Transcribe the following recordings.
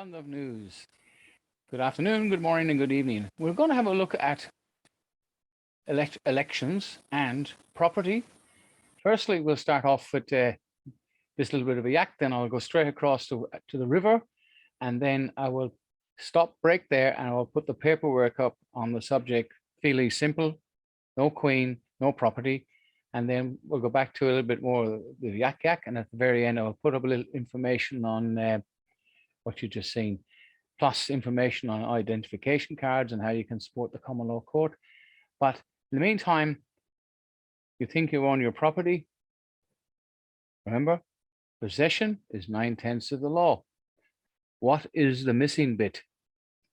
London News. Good afternoon, good morning, and good evening. We're going to have a look at elections and property. Firstly, we'll start off with this little bit of a yak, then I'll go straight across to the river, and then I will break there, and I'll put the paperwork up on the subject, fairly simple, no queen, no property, and then we'll go back to a little bit more of the yak, and at the very end, I'll put up a little information on what you just seen, plus information on identification cards and how you can support the common law court. But in the meantime, you think you own your property. Remember, possession is 9/10 of the law. What is the missing bit?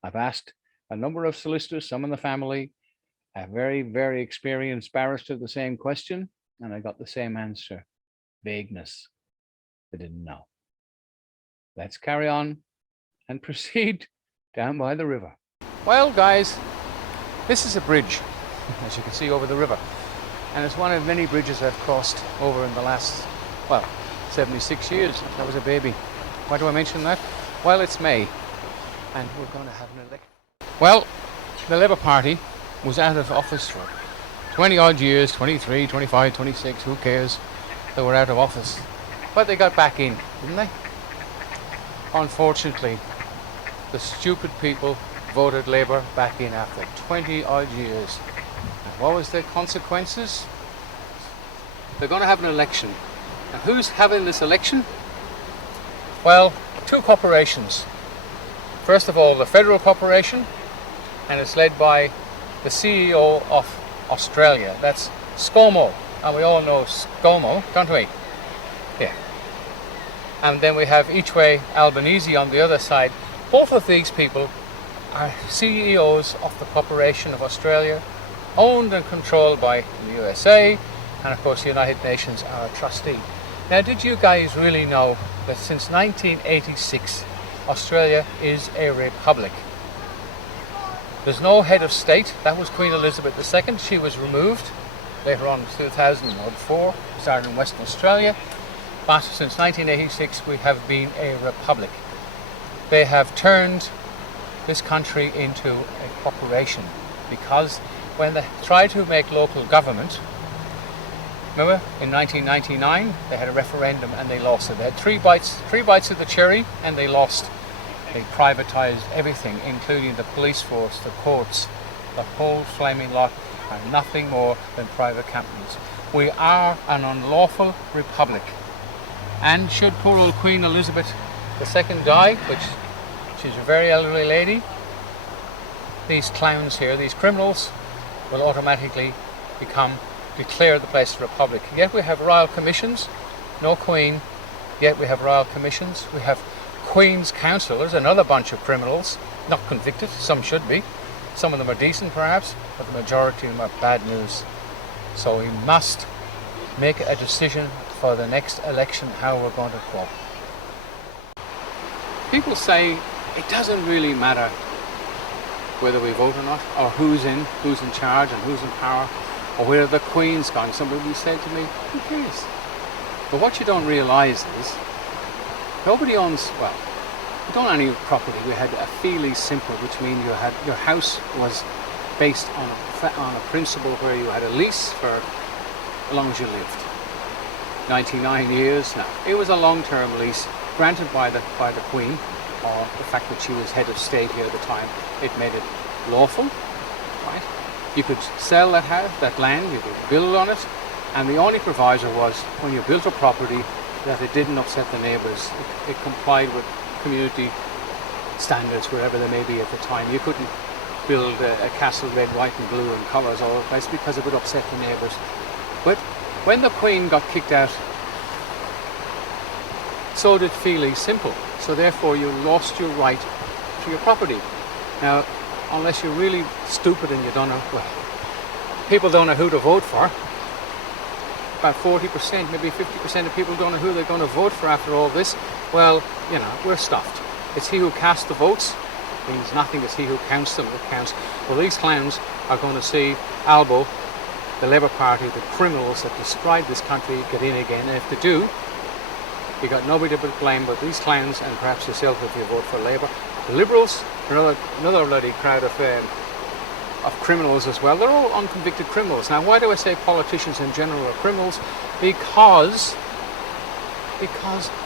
I've asked a number of solicitors, some in the family, a very, very experienced barrister, the same question, and I got the same answer. Vagueness. They didn't know. Let's carry on and proceed down by the river. Well, guys, this is a bridge, as you can see, over the river. And it's one of many bridges I've crossed over in the last, 76 years. I was a baby. Why do I mention that? Well, it's May, and we're going to have an election. Well, the Labour Party was out of office for 20 odd years, 23, 25, 26, who cares? They were out of office. But they got back in, didn't they? Unfortunately, the stupid people voted Labour back in after 20 odd years. And what was the consequences? They're going to have an election. And who's having this election? Well, two corporations. First of all, the Federal Corporation, and it's led by the CEO of Australia. That's ScoMo. And we all know ScoMo, don't we? Yeah. And then we have Ichwe Albanese on the other side. Both of these people are CEOs of the Corporation of Australia, owned and controlled by the USA, and of course the United Nations are a trustee. Now, did you guys really know that since 1986 Australia is a republic? There's no head of state. That was Queen Elizabeth II. She was removed later on in 2004, started in Western Australia. But since 1986 we have been a republic. They have turned this country into a corporation because when they tried to make local government, remember in 1999 they had a referendum and they lost it. They had three bites of the cherry and they lost. They privatized everything, including the police force, the courts, the whole flaming lot, are nothing more than private companies. We are an unlawful republic. And should poor old Queen Elizabeth II die, which she's a very elderly lady, these clowns here, these criminals, will automatically declare the place a republic. Yet we have royal commissions, no queen, yet we have royal commissions. We have Queen's counsellors, another bunch of criminals, not convicted, some should be. Some of them are decent perhaps, but the majority of them are bad news. So we must make a decision for the next election how we're going to vote. People say it doesn't really matter whether we vote or not, or who's in charge and who's in power, or where the Queen's gone. Somebody said to me, who cares? But what you don't realise is nobody owns, we don't own any property. We had a feely simple, which means your house was based on a principle where you had a lease for as long as you lived. 99 years now. It was a long-term lease granted by the Queen, or the fact that she was head of state here at the time. It made it lawful, right? You could sell that house, that land, you could build on it, and the only proviso was when you built a property that it didn't upset the neighbours. It complied with community standards, wherever they may be at the time. You couldn't build a castle red, white and blue and colours all over the place because it would upset the neighbours. But when the Queen got kicked out, so did Feely Simple. So therefore you lost your right to your property. Now, unless you're really stupid and you don't know, people don't know who to vote for. About 40%, maybe 50% of people don't know who they're going to vote for after all this. Well, we're stuffed. It's he who casts the votes. Means nothing. It's he who counts them that counts. Well, these clowns are going to see Albo, the Labour Party, the criminals that destroyed this country, get in again. And if they do, You got nobody to blame but these clans and perhaps yourself if you vote for Labour. The Liberals are another bloody crowd of criminals as well. They're all unconvicted criminals. Now, why do I say politicians in general are criminals? Because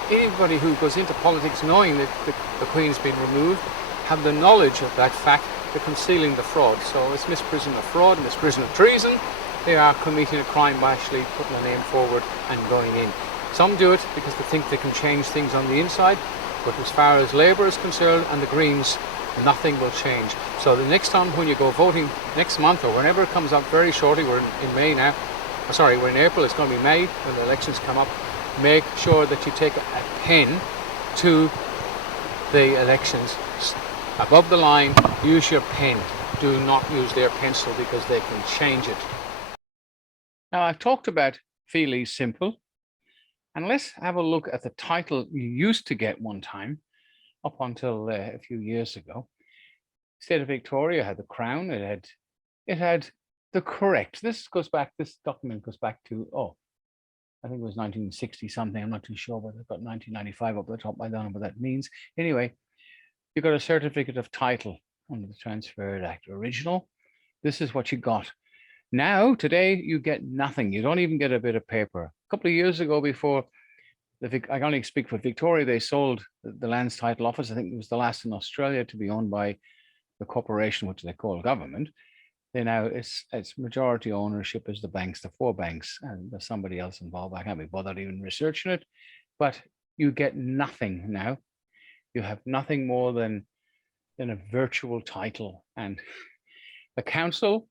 anybody who goes into politics knowing that the Queen's been removed have the knowledge of that fact. They're concealing the fraud. So it's misprision of fraud, misprision of treason. They are committing a crime by actually putting a name forward and going in. Some do it because they think they can change things on the inside, but as far as Labour is concerned and the Greens, nothing will change. So the next time when you go voting next month or whenever it comes up very shortly, we're in May now, we're in April, it's going to be May when the elections come up, make sure that you take a pen to the elections. Above the line, use your pen. Do not use their pencil because they can change it. Now, I've talked about Feely Simple, and let's have a look at the title you used to get one time, up until a few years ago. State of Victoria had the Crown. It had the correct. This document goes back to, I think it was 1960 something. I'm not too sure, but I've got 1995 up the top. I don't know what that means. Anyway, you got a certificate of title under the Transferred Act. Original. This is what you got. Now, today, you get nothing. You don't even get a bit of paper. A couple of years ago, before I can only speak for Victoria, they sold the Lands Title Office. I think it was the last in Australia to be owned by the corporation, which they call government. They now, it's majority ownership is the banks, the 4 banks, and there's somebody else involved. I can't be bothered even researching it, but you get nothing now. You have nothing more than a virtual title, and the council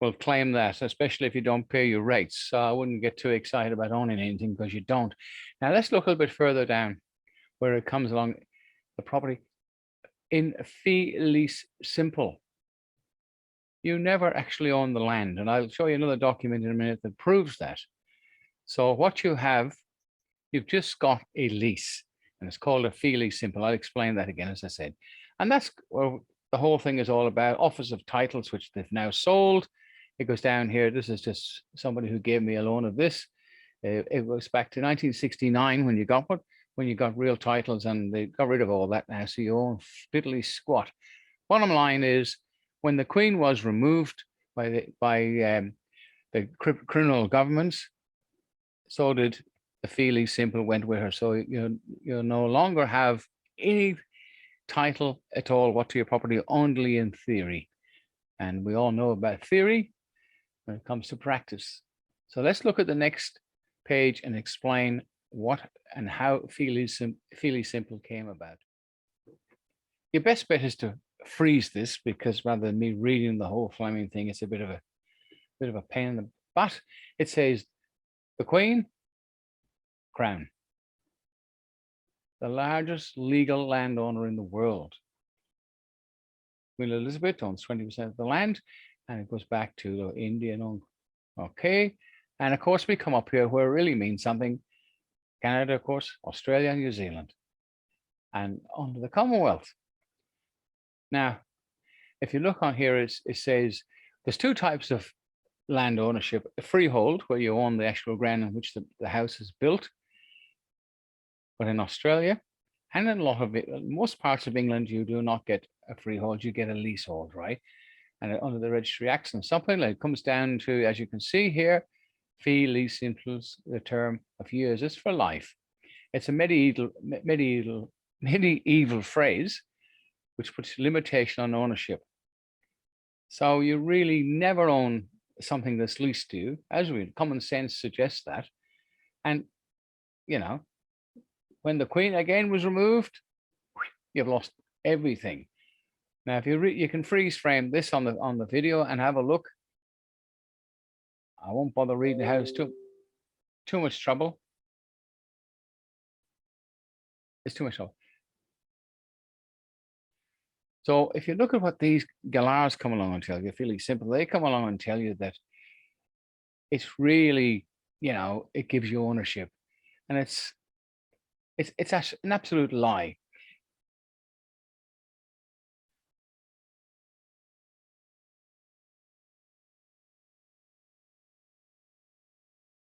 will claim that, especially if you don't pay your rates. So I wouldn't get too excited about owning anything because you don't. Now let's look a little bit further down where it comes along the property. In fee lease simple, you never actually own the land. And I'll show you another document in a minute that proves that. So what you have, you've just got a lease, and it's called a fee lease simple. I'll explain that again, as I said. And that's where the whole thing is all about. Office of Titles, which they've now sold. It goes down here. This is just somebody who gave me a loan of this. It goes back to 1969 when you got one, when you got real titles, and they got rid of all that now. So you own fiddly squat. Bottom line is, when the Queen was removed by the criminal governments, so did the fee lease simple went with her. So you no longer have any title at all what to your property, only in theory. And we all know about theory when it comes to practice. So let's look at the next page and explain what and how Feely Simple came about. Your best bet is to freeze this, because rather than me reading the whole flaming thing, it's a bit of a pain in the butt. It says the Queen, Crown, the largest legal landowner in the world. Queen Elizabeth owns 20% of the land, and it goes back to the Indian. Okay, and of course we come up here where it really means something. Canada, of course, Australia, New Zealand, and under the Commonwealth. Now, if you look on here, it says there's 2 types of land ownership: a freehold, where you own the actual ground in which the house is built. But in Australia, and in most parts of England, you do not get a freehold, you get a leasehold, right? And under the Registry Acts and something, like it comes down to, as you can see here, fee lease simples, the term of years is for life. It's a medieval phrase which puts limitation on ownership. So you really never own something that's leased to you, as common sense suggests that. And when the Queen again was removed, you've lost everything. Now, if you can freeze frame this on the video and have a look. I won't bother reading how it's too much trouble. It's too much trouble. So if you look at what these galahs come along and tell you, Feely Simple, they come along and tell you that it's really, it gives you ownership, and it's an absolute lie.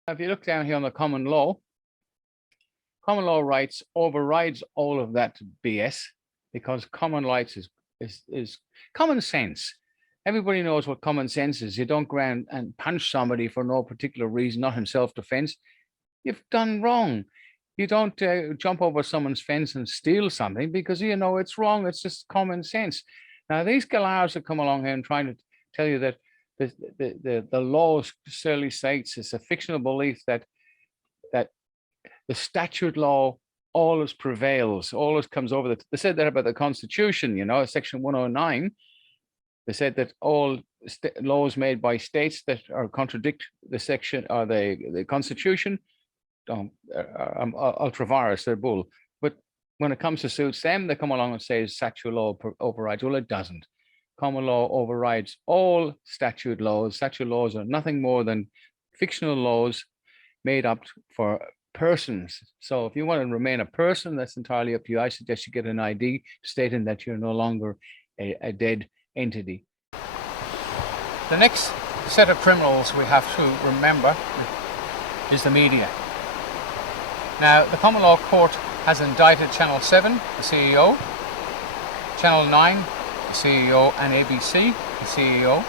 If you look down here on the common law Common law rights overrides all of that BS because common rights is common sense. Everybody knows what common sense is. You don't go around and punch somebody for no particular reason, not in self-defense. You've done wrong. You don't jump over someone's fence and steal something because you know it's wrong. It's just common sense. Now, these galahs that come along here and trying to tell you that the law clearly states it's a fictional belief that the statute law always prevails, always comes over. They said that about the Constitution, you know, Section 109. They said that all laws made by states that are contradict the section or the Constitution, ultra vires, they're bull. But when it comes to suits them, they come along and say statute law overrides. Well, it doesn't. Common law overrides all statute laws. Statute laws are nothing more than fictional laws made up for persons. So if you want to remain a person, that's entirely up to you. I suggest you get an ID stating that you're no longer a dead entity. The next set of criminals we have to remember is the media. Now, the Common Law Court has indicted Channel 7, the CEO, Channel 9, the CEO, and ABC, the CEO,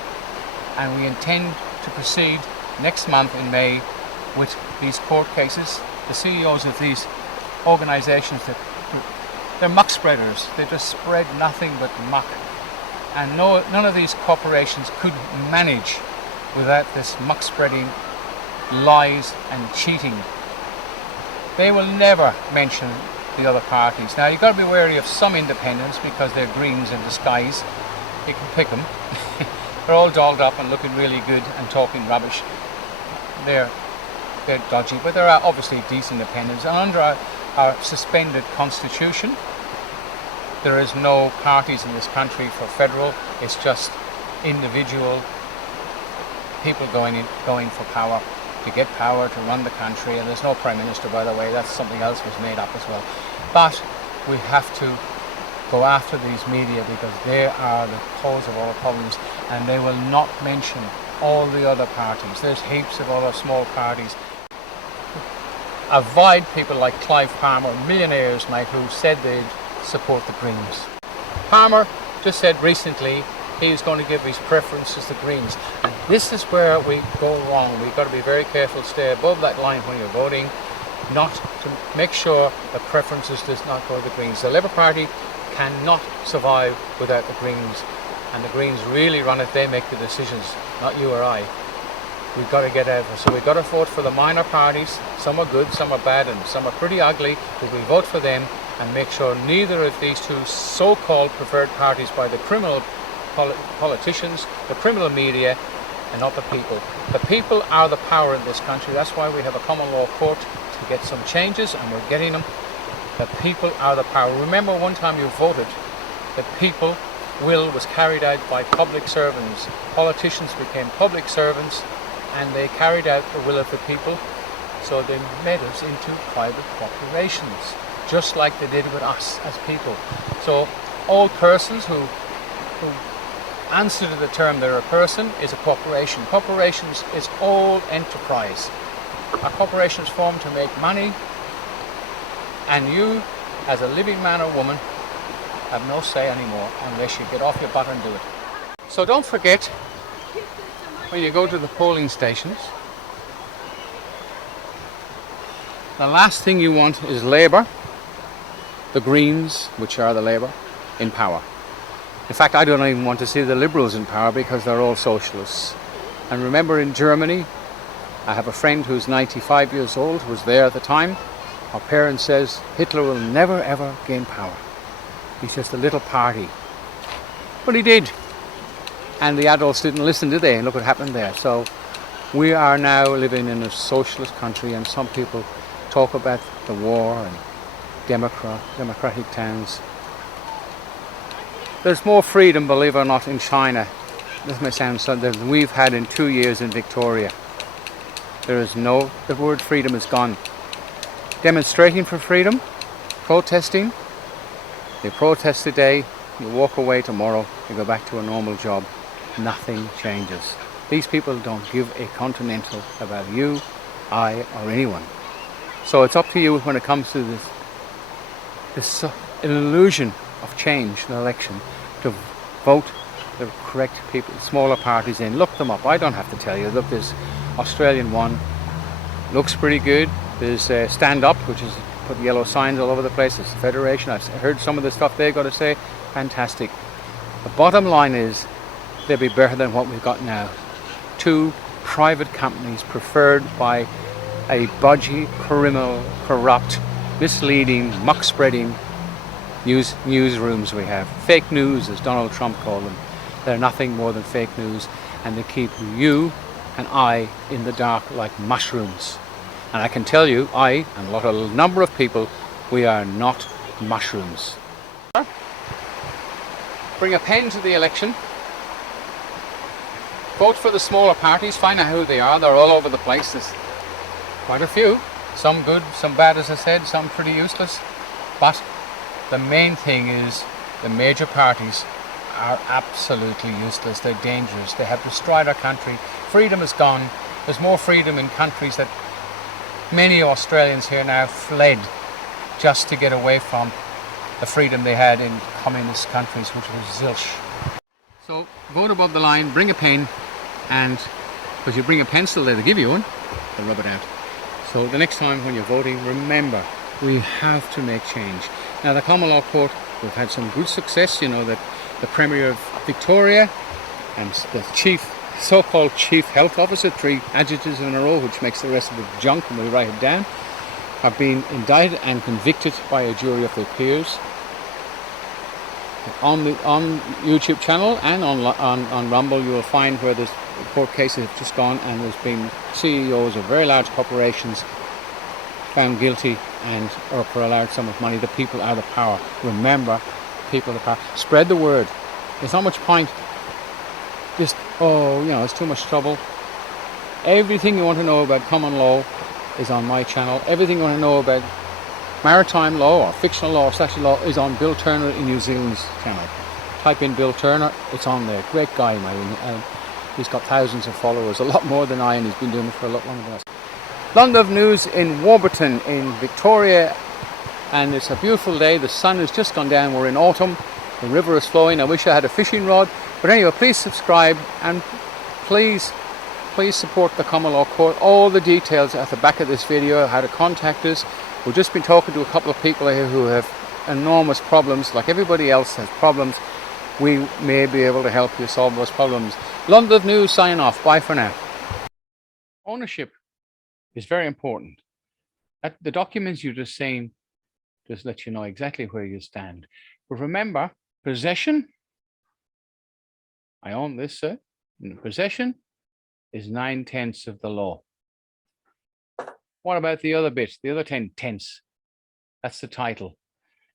and we intend to proceed next month in May with these court cases. The CEOs of these organizations, they're muck spreaders. They just spread nothing but muck. And none of these corporations could manage without this muck spreading, lies and cheating. They will never mention the other parties. Now, you've got to be wary of some independents because they're greens in disguise. You can pick them. They're all dolled up and looking really good and talking rubbish. They're dodgy, but there are obviously decent independents. And under our suspended constitution, there is no parties in this country for federal. It's just individual people going for power, to get power, to run the country. And there's no prime minister, by the way. That's something else was made up as well. But we have to go after these media because they are the cause of all problems, and they will not mention all the other parties. There's heaps of other small parties. Avoid people like Clive Palmer, millionaires, mate, who said they'd support the Greens. Palmer just said recently he's going to give his preferences to the Greens. And this is where we go wrong. We've got to be very careful, stay above that line when you're voting, not to make sure the preferences does not go to the Greens. The Labour Party cannot survive without the Greens. And the Greens really run it, they make the decisions, not you or I. We've got to get out of it. So we've got to vote for the minor parties. Some are good, some are bad, and some are pretty ugly, but we vote for them and make sure neither of these two so-called preferred parties by the criminal politicians, the criminal media, and not the people. The people are the power in this country. That's why we have a common law court to get some changes, and we're getting them. The people are the power. Remember one time you voted, the people will was carried out by public servants. Politicians became public servants, and they carried out the will of the people, so they made us into private corporations, just like they did with us as people. So all persons who answer to the term they're a person is a corporation. Corporations is all enterprise. A corporation is formed to make money, and you, as a living man or woman, have no say anymore unless you get off your butt and do it. So don't forget, when you go to the polling stations, the last thing you want is Labour, the Greens, which are the Labour, in power. In fact, I don't even want to see the Liberals in power because they're all socialists. And remember, in Germany, I have a friend who's 95 years old, who was there at the time. Our parents says Hitler will never ever gain power. He's just a little party. But he did. And the adults didn't listen, did they? And look what happened there. So we are now living in a socialist country, and some people talk about the war and democratic towns. There's more freedom, believe it or not, in China. This may sound something than we've had in 2 years in Victoria. The word freedom is gone. Demonstrating for freedom, protesting. You protest today, you walk away tomorrow, you go back to a normal job. Nothing changes. These people don't give a continental about you, I, or anyone. So it's up to you when it comes to this an illusion of change in an election, to vote the correct people, smaller parties in. Look them up. I don't have to tell you. Look, there's Australian one, looks pretty good. There's Stand Up, which is put yellow signs all over the place. It's the Federation. I've heard some of the stuff they've got to say. Fantastic. The bottom line is they'll be better than what we've got now. Two private companies preferred by a budgie, criminal, corrupt, misleading, muck-spreading newsrooms we have. Fake news, as Donald Trump called them. They're nothing more than fake news, and they keep you and I in the dark like mushrooms. And I can tell you, I and a number of people, we are not mushrooms. Bring a pen to the election. Vote for the smaller parties, find out who they are. They're all over the place. There's quite a few. Some good, some bad, as I said, some pretty useless. But the main thing is the major parties are absolutely useless. They're dangerous. They have destroyed our country. Freedom is gone. There's more freedom in countries that many Australians here now fled just to get away from the freedom they had in communist countries, which was zilch. So vote above the line, bring a pen, and because you bring a pencil, they'll give you one, they'll rub it out. So the next time when you're voting, remember, we have to make change. Now the Common Law Court, we've had some good success. You know that the Premier of Victoria and the so-called Chief Health Officer, 3 adjectives in a row, which makes the rest of it junk, and we write it down, have been indicted and convicted by a jury of their peers. On YouTube channel and on Rumble, you will find where there's court cases have just gone, and there's been CEOs of very large corporations found guilty or for a large sum of money. The people are the power. Remember, people are the power. Spread the word. There's not much point just, it's too much trouble. Everything you want to know about common law is on my channel. Everything you want to know about maritime law or fictional law or statutory law is on Bill Turner in New Zealand's channel. Type in Bill Turner, it's on there. Great guy, he's got thousands of followers, a lot more than I, and he's been doing it for a lot longer than us. London News in Warburton in Victoria, and it's a beautiful day. The sun has just gone down. We're in autumn. The river is flowing. I wish I had a fishing rod, but anyway, please subscribe and please support the Common Law Court. All the details at the back of this video, how to contact us. We've just been talking to a couple of people here who have enormous problems. Like everybody else has problems, we may be able to help you solve those problems. London News signing off. Bye for now. Ownership is very important. The documents you're just saying just let you know exactly where you stand. But remember, possession, I own this, sir. And possession is 9/10 of the law. What about the other bit, the other 10/10? That's the title.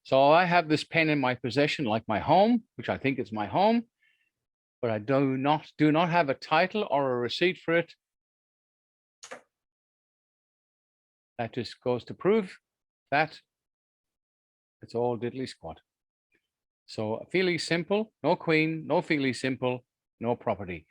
So I have this pen in my possession, like my home, which I think is my home, but I do not have a title or a receipt for it. That just goes to prove that it's all diddly squat. So Feely simple, no queen, no Feely simple, no property.